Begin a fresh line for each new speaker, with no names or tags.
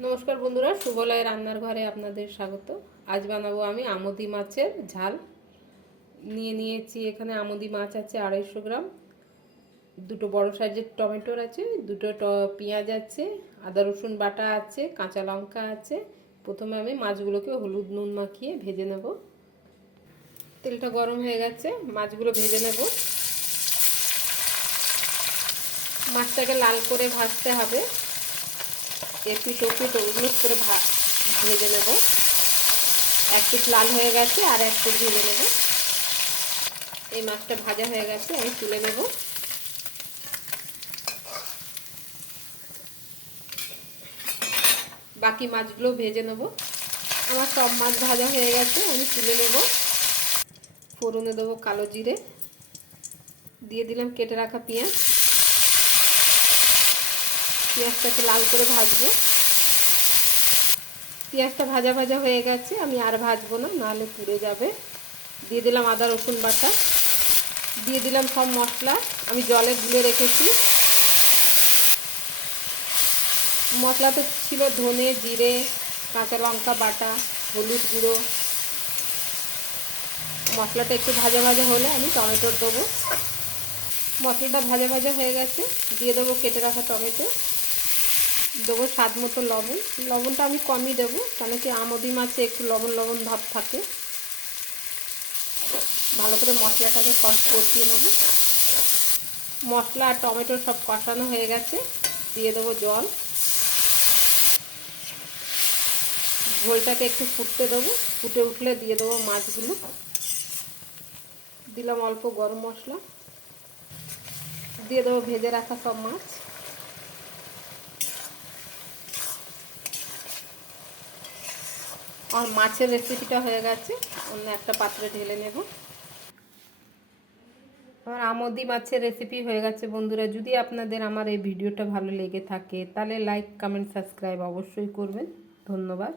নমস্কার বন্ধুরা সুবলয় রান্নার ঘরে আপনাদের স্বাগত। আজ বানাবো আমি আমদি মাছের ঝাল। নিয়ে নিয়েছি এখানে আমদি মাছ আছে আড়াইশো গ্রাম। দুটো বড় সাইজের টমেটোর আছে, দুটো ট- পেঁয়াজ আছে, আদা রসুন বাটা আছে, কাঁচা লঙ্কা আছে। প্রথমে আমি মাছগুলোকে হলুদ নুন মাখিয়ে ভেজে নেব। তেলটা গরম হয়ে গেছে, মাছগুলো ভেজে নেব। মাছটাকে লাল করে ভাজতে হবে। এপিট ওপিট উলুট করে ভা ভেজে নেব। এক পিট লাল হয়ে গেছে আর এক পিট ভেজে নেব। এই মাছটা ভাজা হয়ে গেছে, আমি তুলে নেব। বাকি মাছগুলো ভেজে নেব। আমার সব মাছ ভাজা হয়ে গেছে, আমি তুলে নেব। ফোড়নে দেবো কালো জিরে। দিয়ে দিলাম কেটে রাখা পেঁয়াজ। পেঁয়াজটাকে লাল করে ভাজবো। পেঁয়াজটা ভাজা ভাজা হয়ে গেছে, আমি আর ভাজবো না, নাহলে পুড়ে যাবে। দিয়ে দিলাম আদা, রসুন বাটা। দিয়ে দিলাম সব মশলা, আমি জলে গুলে রেখেছি। মশলা তো ছিল ধনে, জিরে, কাঁচা লঙ্কা বাটা, হলুদ গুঁড়ো। মশলাটা একটু ভাজা ভাজা হলে আমি টমেটোর দেবো। মশলাটা ভাজা ভাজা হয়ে গেছে, দিয়ে দেবো কেটে রাখা টমেটো। দেবো স্বাদ মতো লবণ। লবণটা আমি কমই দেবো, কেন কি আমদি মাছে একটু লবণ লবণ ভাব থাকে। ভালো করে মশলাটাকে কষিয়ে নেব। মশলা আর টমেটো সব কষানো হয়ে গেছে, দিয়ে দেবো জল। ঝোলটাকে একটু ফুটতে দেবো, ফুটে উঠলে দিয়ে দেবো মাছগুলো। দিলাম অল্প গরম মশলা। দিয়ে দেবো ভেজে রাখা সব মাছ। আর মাছের রেসিপিটা হয়ে গেছে। অন্য একটা পাত্রে ঢেলে নেব। আমার আমদি মাছের রেসিপি হয়ে গেছে, বন্ধুরা। যদি আপনাদের আমার এই ভিডিওটা ভালো লেগে থাকে, তাহলে লাইক কমেন্ট সাবস্ক্রাইব অবশ্যই করবেন। ধন্যবাদ।